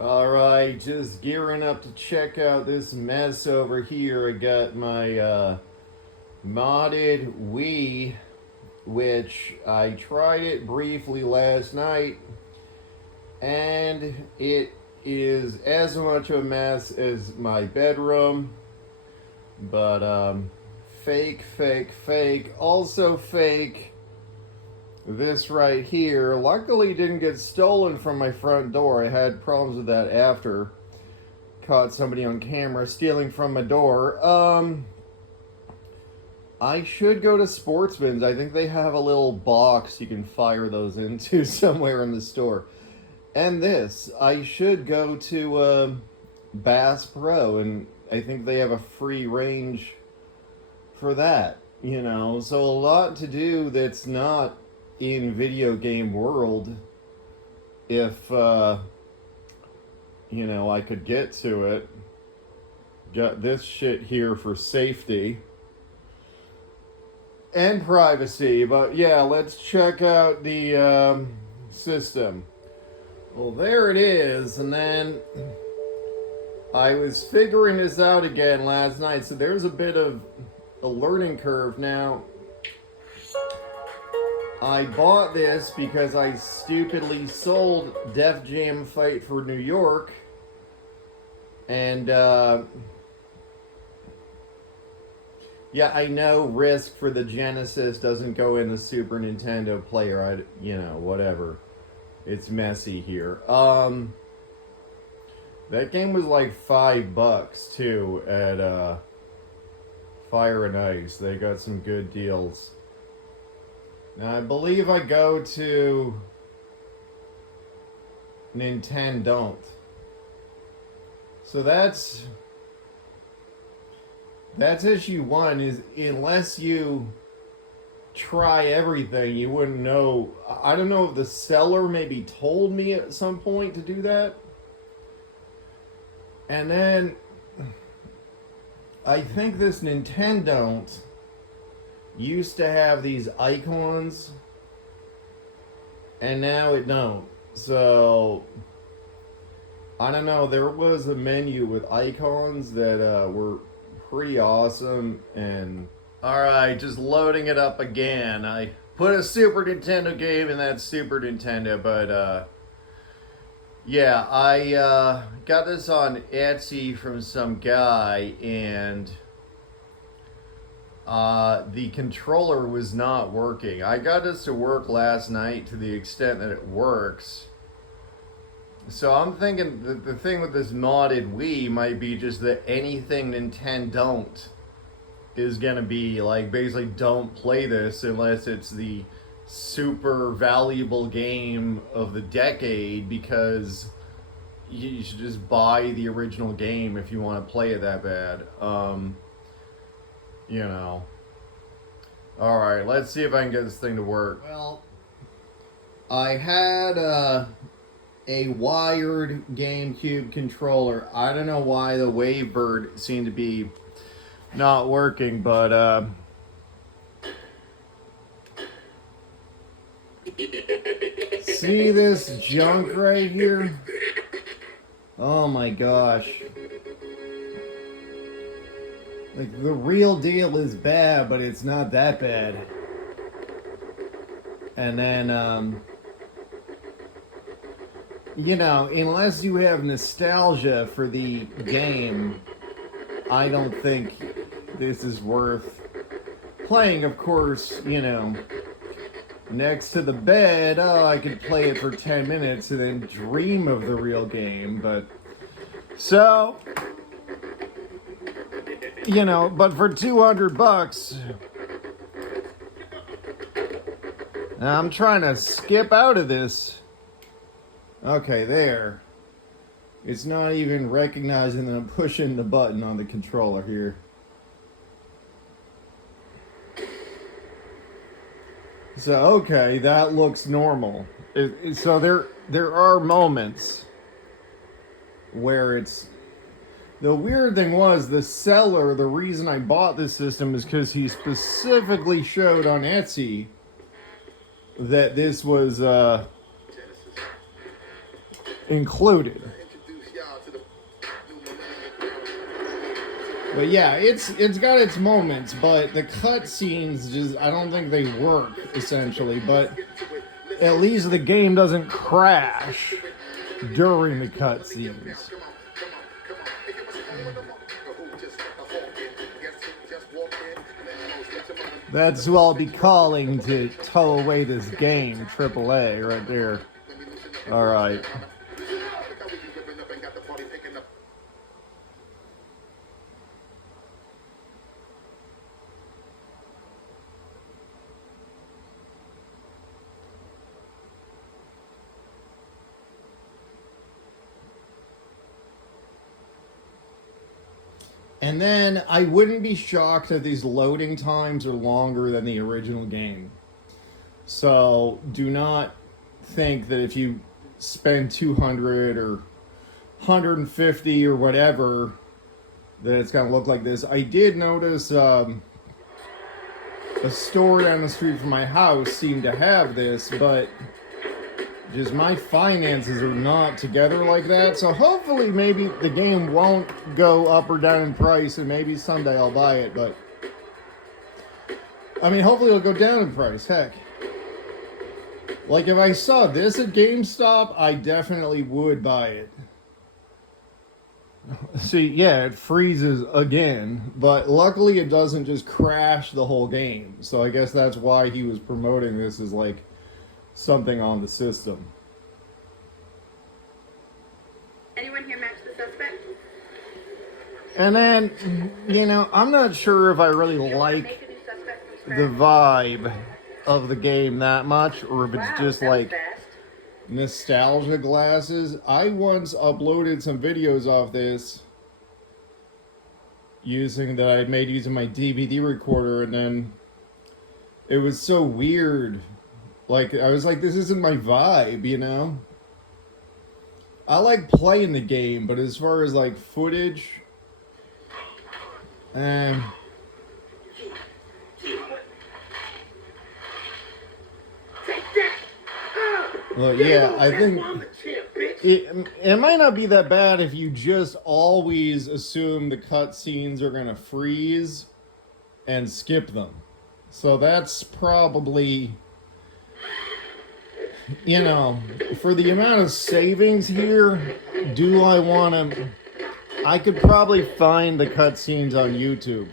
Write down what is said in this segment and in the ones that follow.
Alright, just gearing up to check out this mess over here. I got my modded Wii, which I tried it briefly last night, and it is as much a mess as my bedroom. But fake, also fake. This right here, luckily didn't get stolen from my front door. I had problems with that after. Caught somebody on camera stealing from my door. I should go to Sportsman's. I think they have a little box you can fire those into somewhere in the store. And this, I should go to Bass Pro, and I think they have a free range for that. You know, so a lot to do that's not in video game world if I could get to it. Got this shit here for safety and privacy, but yeah, let's check out the system. Well, there it is. And then I was figuring this out again last night, so there's a bit of a learning curve. Now, I bought this because I stupidly sold Def Jam Fight for New York, and yeah, I know Risk for the Genesis doesn't go in the Super Nintendo player. Whatever. It's messy here. That game was like $5 too at Fire and Ice. They got some good deals. Now, I believe I go to Nintendo. So that's issue one, is unless you try everything, you wouldn't know. I don't know if the seller maybe told me at some point to do that. And then I think this Nintendo used to have these icons, and now it don't. So I don't know. There was a menu with icons that were pretty awesome. And alright, just loading it up again. I put a Super Nintendo game in that Super Nintendo, but yeah, I got this on Etsy from some guy, and the controller was not working. I got this to work last night to the extent that it works. So I'm thinking that the thing with this modded Wii might be just that anything Nintendo is gonna be like, basically don't play this unless it's the super valuable game of the decade, because you should just buy the original game if you want to play it that bad. Alright, let's see if I can get this thing to work. Well, I had a wired GameCube controller. I don't know why the WaveBird seemed to be not working, but see this junk right here? Oh my gosh. Like, the real deal is bad, but it's not that bad. And then, unless you have nostalgia for the game, I don't think this is worth playing. Of course, next to the bed, I could play it for 10 minutes and then dream of the real game. But, so, but for $200, I'm trying to skip out of this. Okay, there. It's not even recognizing that I'm pushing the button on the controller here. So, okay, that looks normal. So there are moments where it's... The weird thing was, the seller, the reason I bought this system is because he specifically showed on Etsy that this was included. But yeah, it's got its moments, but the cutscenes just, I don't think they work, essentially. But at least the game doesn't crash during the cutscenes. That's who I'll be calling to tow away this game, AAA, right there. All right. And then I wouldn't be shocked if these loading times are longer than the original game. So do not think that if you spend 200 or 150 or whatever, that it's going to look like this. I did notice a store down the street from my house seemed to have this, but just my finances are not together like that. So hopefully maybe the game won't go up or down in price, and maybe someday I'll buy it. But I mean, hopefully it'll go down in price. Heck, like if I saw this at GameStop, I definitely would buy it. See, yeah, it freezes again, but luckily it doesn't just crash the whole game. So I guess that's why he was promoting this as like something on the system. Anyone here match the suspect? And then, you know, I'm not sure if I really like the vibe of the game that much, or if it's just like nostalgia glasses. I once uploaded some videos off this that I made using my DVD recorder, and then it was so weird. Like, I was like, this isn't my vibe, you know? I like playing the game, but as far as, like, footage, well, yeah, I think it might not be that bad if you just always assume the cutscenes are going to freeze and skip them. So that's probably... You know, for the amount of savings here, do I want to... I could probably find the cutscenes on YouTube.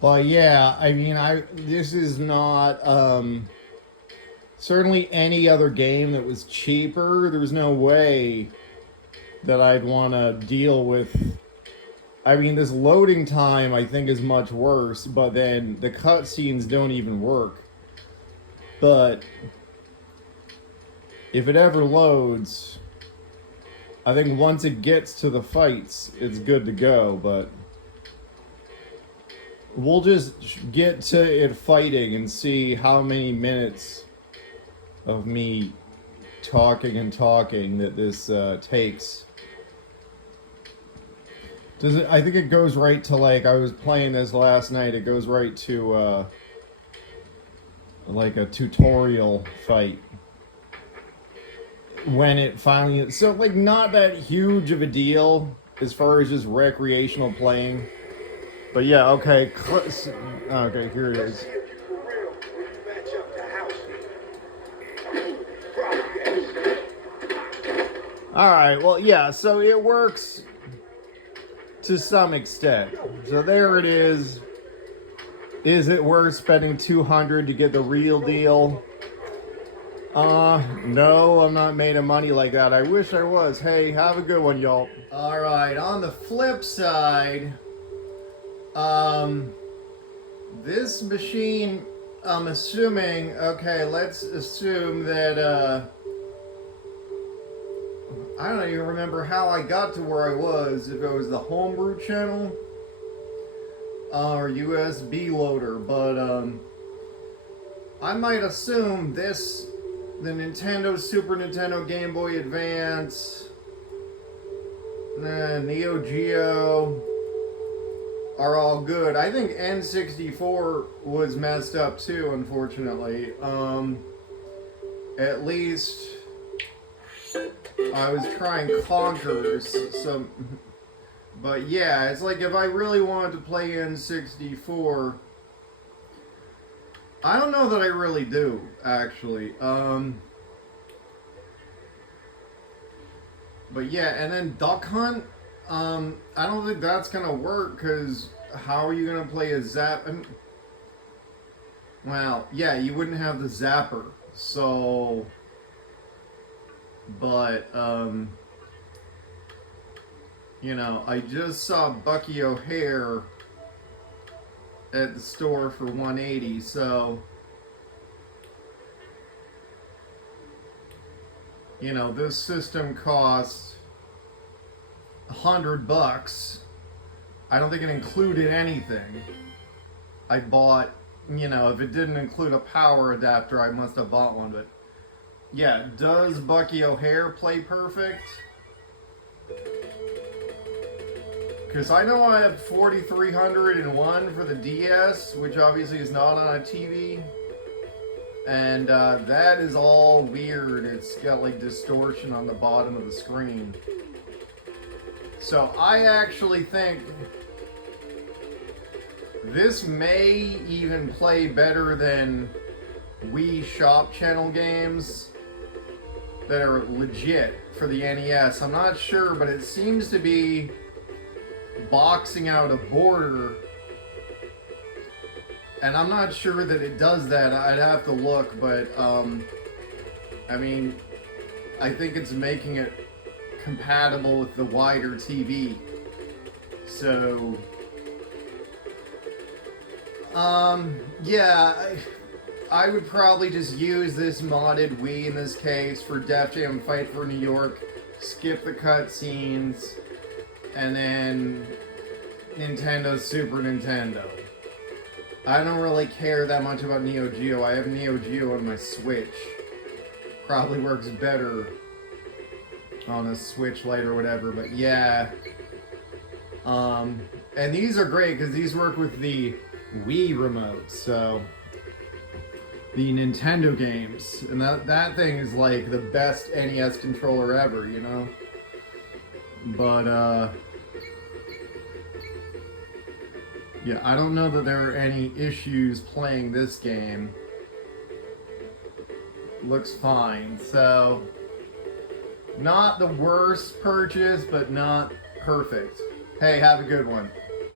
But yeah, I mean, this is not... certainly any other game that was cheaper, there's no way that I'd want to deal with. I mean, this loading time I think is much worse, but then the cutscenes don't even work. But if it ever loads, I think once it gets to the fights, it's good to go, but we'll just get to it fighting and see how many minutes of me talking and talking that this takes. Does it? I think it goes right to, like, I was playing this last night, it goes right to like a tutorial fight when it finally, so like not that huge of a deal as far as just recreational playing. But yeah, okay, okay, here it is. Alright, well, yeah, so it works to some extent. So there it is. Is it worth spending $200 to get the real deal? No, I'm not made of money like that. I wish I was. Hey, have a good one, y'all. Alright, on the flip side, this machine, I'm assuming, okay, let's assume that, I don't even remember how I got to where I was, if it was the homebrew channel or USB loader, but I might assume this, the Nintendo, Super Nintendo, Game Boy Advance, Neo Geo, are all good. I think N64 was messed up too, unfortunately. At least I was trying Conquerors, so, but yeah, it's like if I really wanted to play N64, I don't know that I really do, actually. But yeah, and then Duck Hunt, I don't think that's gonna work, because how are you gonna play a zap? Well, yeah, you wouldn't have the zapper, so, but, you know, I just saw Bucky O'Hare at the store for $180, so, you know, this system costs $100. I don't think it included anything. I bought, you know, if it didn't include a power adapter, I must have bought one, but yeah, does Bucky O'Hare play perfect? Because I know I have 4301 for the DS, which obviously is not on a TV. And that is all weird. It's got like distortion on the bottom of the screen. So I actually think this may even play better than Wii Shop Channel games that are legit for the NES. I'm not sure, but it seems to be boxing out a border, and I'm not sure that it does that. I'd have to look, but I mean, I think it's making it compatible with the wider TV. So yeah, I would probably just use this modded Wii in this case for Def Jam Fight for New York, skip the cutscenes, and then Nintendo Super Nintendo. I don't really care that much about Neo Geo. I have Neo Geo on my Switch. Probably works better on a Switch Lite or whatever, but yeah. And these are great because these work with the Wii remote, so the Nintendo games, and that thing is like the best NES controller ever, you know. But yeah, I don't know that there are any issues playing this game. Looks fine, so not the worst purchase, but not perfect. Hey, have a good one.